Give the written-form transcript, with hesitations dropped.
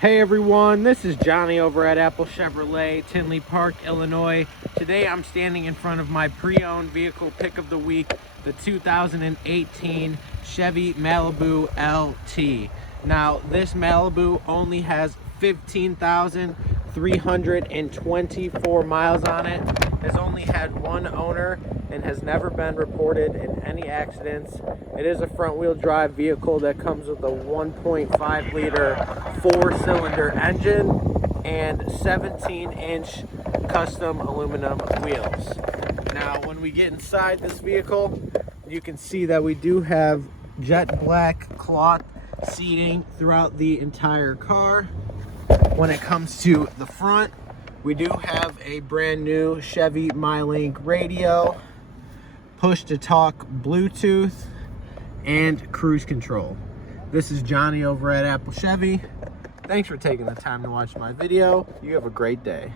Hey everyone, this is Johnny over at Apple Chevrolet, Tinley Park, Illinois. Today I'm standing in front of my pre-owned vehicle pick of the week, the 2018 Chevy Malibu LT. Now this Malibu only has 15,324 miles on it, has only had one owner, and has never been reported in any accidents. It is a front-wheel drive vehicle that comes with a 1.5 liter 4-cylinder engine and 17-inch custom aluminum wheels. Now when we get inside this vehicle, you can see that we do have jet black cloth seating throughout the entire car. When it comes to the front, we do have a brand new Chevy MyLink radio, push to talk Bluetooth, and cruise control. This is Johnny over at Apple Chevy. Thanks for taking the time to watch my video. You have a great day.